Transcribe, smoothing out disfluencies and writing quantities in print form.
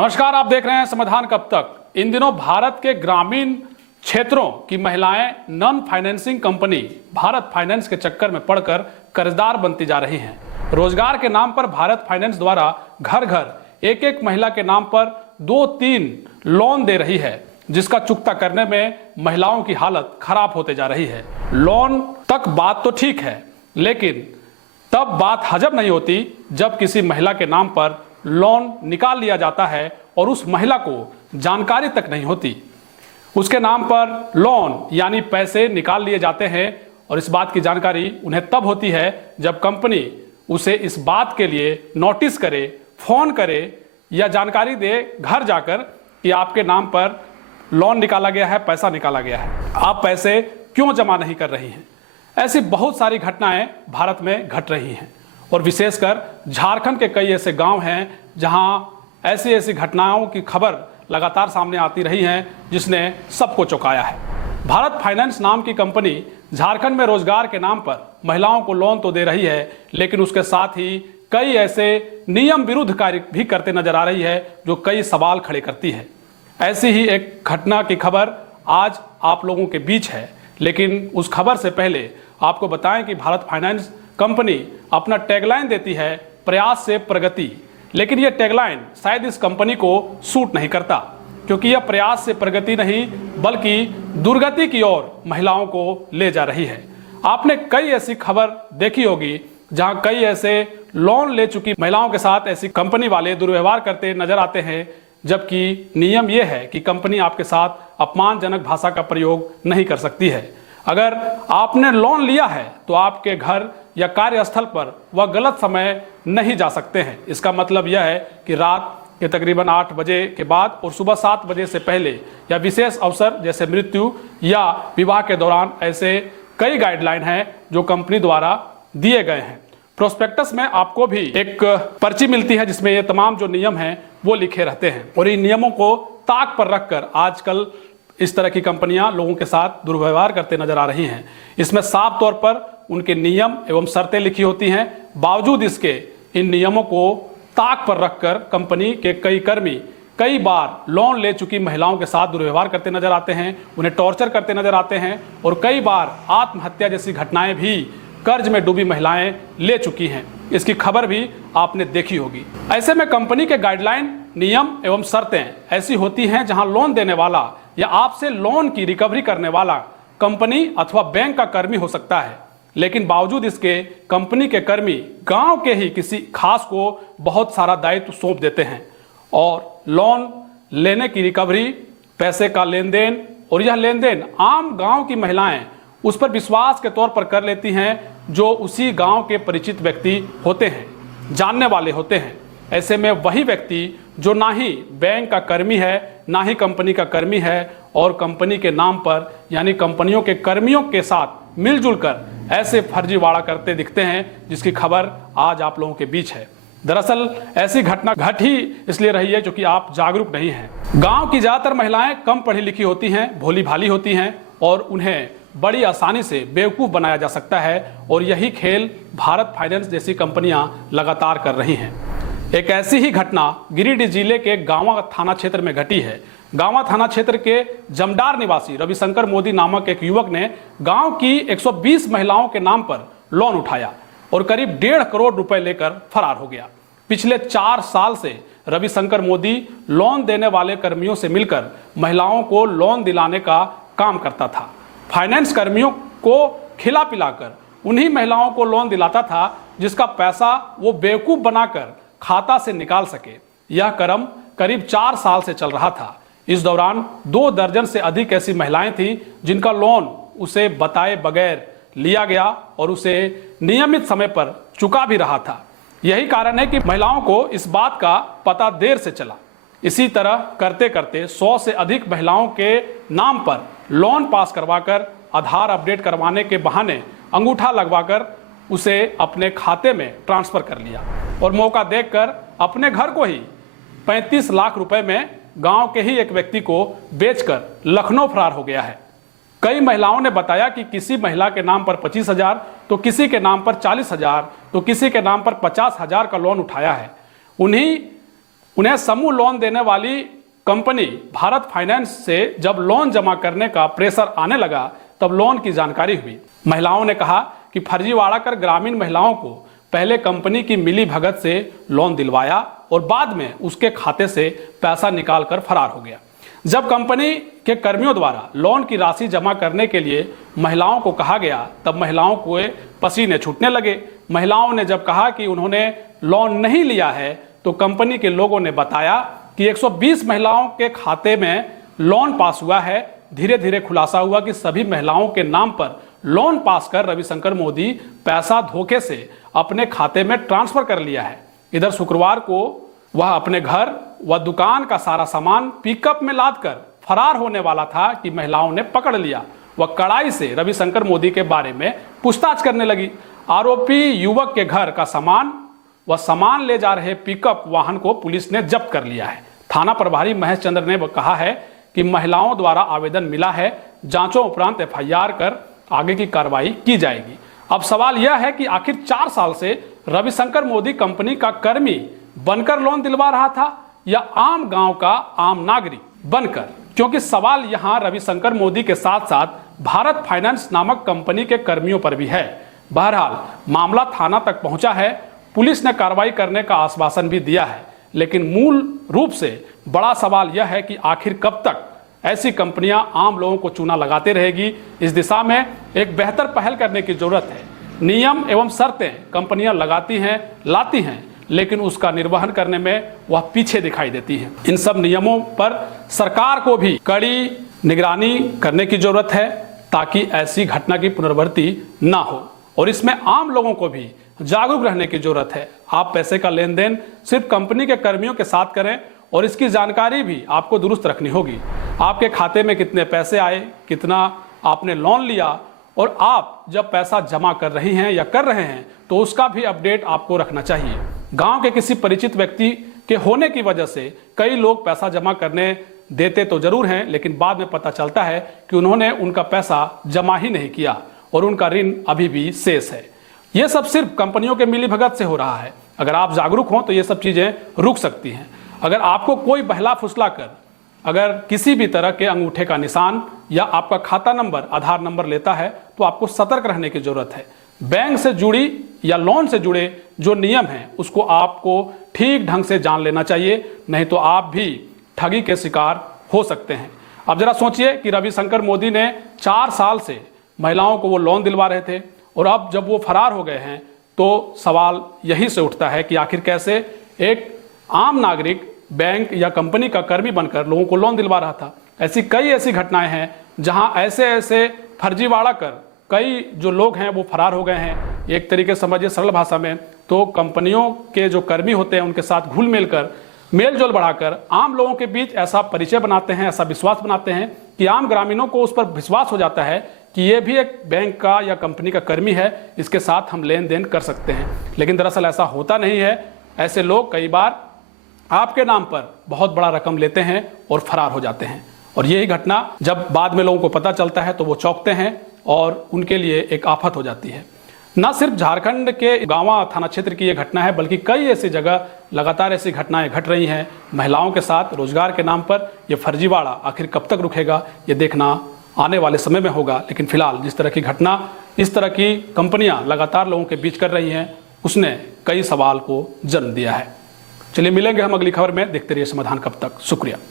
नमस्कार, आप देख रहे हैं समाधान कब तक। इन दिनों भारत के ग्रामीण क्षेत्रों की महिलाएं non financing company Bharat finance के चक्कर में पड़कर कर्जदार बनती जा रही हैं। रोजगार के नाम पर भारत फाइनेंस द्वारा घर घर एक एक महिला के नाम पर 2-3 लोन दे रही है, जिसका चुकता करने में महिलाओं की हालत खराब होते जा रही है। लोन तक बात तो ठीक है, लेकिन तब बात हजम नहीं होती जब किसी महिला के नाम पर लोन निकाल लिया जाता है और उस महिला को जानकारी तक नहीं होती। उसके नाम पर लोन यानी पैसे निकाल लिए जाते हैं और इस बात की जानकारी उन्हें तब होती है जब कंपनी उसे इस बात के लिए नोटिस करे, फोन करे या जानकारी दे घर जाकर कि आपके नाम पर लोन निकाला गया है, पैसा निकाला गया है, आप पैसे क्यों जमा नहीं कर रही हैं। ऐसी बहुत सारी घटनाएं भारत में घट रही हैं और विशेषकर झारखंड के कई ऐसे गांव हैं जहां ऐसी ऐसी घटनाओं की खबर लगातार सामने आती रही हैं जिसने सबको चौंकाया है। भारत फाइनेंस नाम की कंपनी झारखंड में रोजगार के नाम पर महिलाओं को लोन तो दे रही है, लेकिन उसके साथ ही कई ऐसे नियम विरुद्ध कार्य भी करते नजर आ रही है जो कई सवाल खड़े करती है। ऐसी ही एक घटना की खबर आज आप लोगों के बीच है, लेकिन उस खबर से पहले आपको बताएं कि भारत फाइनेंस कंपनी अपना टैगलाइन देती है, प्रयास से प्रगति। लेकिन यह टैगलाइन शायद इस कंपनी को सूट नहीं करता, क्योंकि यह प्रयास से प्रगति नहीं बल्कि दुर्गति की ओर महिलाओं को ले जा रही है। आपने कई ऐसी खबर देखी होगी जहां कई ऐसे लोन ले चुकी महिलाओं के साथ ऐसी कंपनी वाले दुर्व्यवहार करते नजर आते हैं, जबकि नियम यह है कि कंपनी आपके साथ अपमानजनक भाषा का प्रयोग नहीं कर सकती है। अगर आपने लोन लिया है तो आपके घर या कार्यस्थल पर वह गलत समय नहीं जा सकते हैं। इसका मतलब यह है कि रात के तकरीबन 8 बजे के बाद और सुबह 7 बजे से पहले या विशेष अवसर जैसे मृत्यु या विवाह के दौरान ऐसे कई गाइडलाइन हैं जो कंपनी द्वारा दिए गए हैं। प्रोस्पेक्टस में आपको भी एक पर्ची मिलती है जिसमें ये तमाम जो नियम हैं वो लिखे रहते हैं और इन नियमों को ताक पर रखकर आजकल इस तरह की कंपनियां लोगों के साथ दुर्व्यवहार करते नजर आ रही हैं। इसमें साफ तौर पर उनके नियम एवं शर्तें लिखी होती हैं, बावजूद इसके इन नियमों को ताक पर रखकर कंपनी के कई कर्मी कई बार लोन ले चुकी महिलाओं के साथ दुर्व्यवहार करते नजर आते हैं, उन्हें टॉर्चर करते नजर आते हैं और कई बार आत्महत्या जैसी घटनाएं भी कर्ज में डूबी महिलाएं ले चुकी हैं। इसकी खबर भी आपने देखी होगी। ऐसे में कंपनी के गाइडलाइन, नियम एवं शर्तें ऐसी होती हैं जहां लोन देने वाला या आपसे लोन की रिकवरी करने वाला कंपनी अथवा बैंक का कर्मी हो सकता है, लेकिन बावजूद इसके कंपनी के कर्मी गांव के ही किसी खास को बहुत सारा दायित्व सौंप देते हैं और लोन लेने की रिकवरी, पैसे का लेन देन और यह लेन देन आम गांव की महिलाएं उस पर विश्वास के तौर पर कर लेती हैं जो उसी गांव के परिचित व्यक्ति होते हैं, जानने वाले होते हैं। ऐसे में वही व्यक्ति जो ना ही बैंक का कर्मी है ना ही कंपनी का कर्मी है और कंपनी के नाम पर यानी कंपनियों के कर्मियों के साथ मिलजुल कर ऐसे फर्जीवाड़ा करते दिखते हैं जिसकी खबर आज आप लोगों के बीच है। दरअसल ऐसी घटना घट ही इसलिए रही है क्योंकि आप जागरूक नहीं हैं। गांव की ज्यादातर महिलाएं कम पढ़ी लिखी होती हैं, भोली भाली होती हैं और उन्हें बड़ी आसानी से बेवकूफ बनाया जा सकता है और यही खेल भारत फाइनेंस जैसी कंपनियां लगातार कर रही हैं। एक ऐसी ही घटना गिरिडीह जिले के गांवा थाना क्षेत्र में घटी है। गांवा थाना क्षेत्र के जमडार निवासी रविशंकर मोदी नामक एक युवक ने गांव की 120 महिलाओं के नाम पर लोन उठाया और करीब 1.5 करोड़ रुपए लेकर फरार हो गया। पिछले 4 साल से रविशंकर मोदी लोन देने वाले कर्मियों से मिलकर महिलाओं को लोन दिलाने का काम करता था। फाइनेंस कर्मियों को खिला पिलाकर उन्हीं महिलाओं को लोन दिलाता था जिसका पैसा वो बेवकूफ बनाकर खाता से निकाल सके। यह क्रम करीब 4 साल से चल रहा था। इस दौरान 2 दर्जन से अधिक ऐसी महिलाएं थीं जिनका लोन उसे बताए बगैर लिया गया और उसे नियमित समय पर चुका भी रहा था। यही कारण है कि महिलाओं को इस बात का पता देर से चला। इसी तरह करते करते 100 से अधिक महिलाओं के नाम पर लोन पास करवाकर आधार अपडेट करवाने के बहाने अंगूठा लगवाकर उसे अपने खाते में ट्रांसफर कर लिया और मौका देखकर अपने घर को ही 35 लाख रुपए में गांव के ही एक व्यक्ति को बेचकर लखनऊ फरार हो गया है। कई महिलाओं ने बताया कि किसी महिला के नाम पर 25,000 तो किसी के नाम पर 40,000 तो किसी के नाम पर 50,000 का लोन उठाया है। उन्हें समूह लोन देने वाली कंपनी भारत फाइनेंस से जब लोन जमा करने का प्रेशर आने लगा तब लोन की जानकारी हुई। महिलाओं ने कहा कि फर्जीवाड़ा कर ग्रामीण महिलाओं को पहले कंपनी की मिली भगत से लोन दिलवाया और बाद में उसके खाते से पैसा निकालकर फरार हो गया। जब कंपनी के कर्मियों द्वारा लोन की राशि जमा करने के लिए महिलाओं को कहा गया तब महिलाओं को पसीने छूटने लगे। महिलाओं ने जब कहा कि उन्होंने लोन नहीं लिया है तो कंपनी के लोगों ने बताया कि 120 महिलाओं के खाते में लोन पास हुआ है। धीरे धीरे खुलासा हुआ कि सभी महिलाओं के नाम पर लोन पास कर रविशंकर मोदी पैसा धोखे से अपने खाते में ट्रांसफर कर लिया है। इधर शुक्रवार को वह अपने घर व दुकान का सारा सामान पिकअप में लादकर फरार होने वाला था कि महिलाओं ने पकड़ लिया। वह कड़ाई से रविशंकर मोदी के बारे में पूछताछ करने लगी। आरोपी युवक के घर का सामान व सामान ले जा रहे पिकअप वाहन को पुलिस ने जब्त कर लिया है। थाना प्रभारी महेश चंद्र ने कहा है कि महिलाओं द्वारा आवेदन मिला है, जांचों उपरांत FIR कर आगे की कार्रवाई की जाएगी। अब सवाल यह है कि आखिर 4 साल से रविशंकर मोदी कंपनी का कर्मी बनकर लोन दिलवा रहा था या आम गांव का आम नागरिक बनकर, क्योंकि सवाल यहां रविशंकर मोदी के साथ साथ भारत फाइनेंस नामक कंपनी के कर्मियों पर भी है। बहरहाल मामला थाना तक पहुंचा है, पुलिस ने कार्रवाई करने का आश्वासन भी दिया है, लेकिन मूल रूप से बड़ा सवाल यह है कि आखिर कब तक ऐसी कंपनियां आम लोगों को चूना लगाते रहेगी। इस दिशा में एक बेहतर पहल करने की जरूरत है। नियम एवं शर्तें कंपनियां लगाती हैं, लाती हैं, लेकिन उसका निर्वहन करने में वह पीछे दिखाई देती है। इन सब नियमों पर सरकार को भी कड़ी निगरानी करने की जरूरत है ताकि ऐसी घटना की पुनरावृत्ति ना हो, और इसमें आम लोगों को भी जागरूक रहने की जरूरत है। आप पैसे का लेन देन सिर्फ कंपनी के कर्मियों के साथ करें और इसकी जानकारी भी आपको दुरुस्त रखनी होगी। आपके खाते में कितने पैसे आए, कितना आपने लोन लिया, और आप जब पैसा जमा कर रही हैं या कर रहे हैं तो उसका भी अपडेट आपको रखना चाहिए। गांव के किसी परिचित व्यक्ति के होने की वजह से कई लोग पैसा जमा करने देते तो जरूर हैं, लेकिन बाद में पता चलता है कि उन्होंने उनका पैसा जमा ही नहीं किया और उनका ऋण अभी भी शेष है। यह सब सिर्फ कंपनियों के मिलीभगत से हो रहा है। अगर आप जागरूक हों तो ये सब चीजें रुक सकती हैं। अगर आपको कोई बहला फुसला कर अगर किसी भी तरह के अंगूठे का निशान या आपका खाता नंबर, आधार नंबर लेता है तो आपको सतर्क रहने की जरूरत है। बैंक से जुड़ी या लोन से जुड़े जो नियम हैं उसको आपको ठीक ढंग से जान लेना चाहिए, नहीं तो आप भी ठगी के शिकार हो सकते हैं। अब जरा सोचिए कि रविशंकर मोदी ने 4 साल से महिलाओं को वो लोन दिलवा रहे थे और अब जब वो फरार हो गए हैं तो सवाल यही से उठता है कि आखिर कैसे एक आम नागरिक बैंक या कंपनी का कर्मी बनकर लोगों को लोन दिलवा रहा था। ऐसी घटनाएं हैं जहां ऐसे फर्जीवाड़ा कर कई जो लोग हैं वो फरार हो गए हैं। एक तरीके से समझिए सरल भाषा में तो कंपनियों के जो कर्मी होते हैं उनके साथ घुल मिल कर मेलजोल बढ़ाकर आम लोगों के बीच ऐसा परिचय बनाते हैं, ऐसा विश्वास बनाते हैं कि आम ग्रामीणों को उस पर विश्वास हो जाता है कि ये भी एक बैंक का या कंपनी का कर्मी है, इसके साथ हम लेन देन कर सकते हैं। लेकिन दरअसल ऐसा होता नहीं है। ऐसे लोग कई बार आपके नाम पर बहुत बड़ा रकम लेते हैं और फरार हो जाते हैं, और यही घटना जब बाद में लोगों को पता चलता है तो वो चौंकते हैं और उनके लिए एक आफत हो जाती है। न सिर्फ झारखंड के गांवा थाना क्षेत्र की ये घटना है, बल्कि कई ऐसी जगह लगातार ऐसी घटनाएं घट रही हैं महिलाओं के साथ। रोजगार के नाम पर ये फर्जीवाड़ा आखिर कब तक रुकेगा ये देखना आने वाले समय में होगा। लेकिन फिलहाल जिस तरह की घटना इस तरह की कंपनियां लगातार लोगों के बीच कर रही हैं उसने कई सवाल को जन्म दिया है। चलिए मिलेंगे हम अगली खबर में। देखते रहिए समाधान कब तक। शुक्रिया।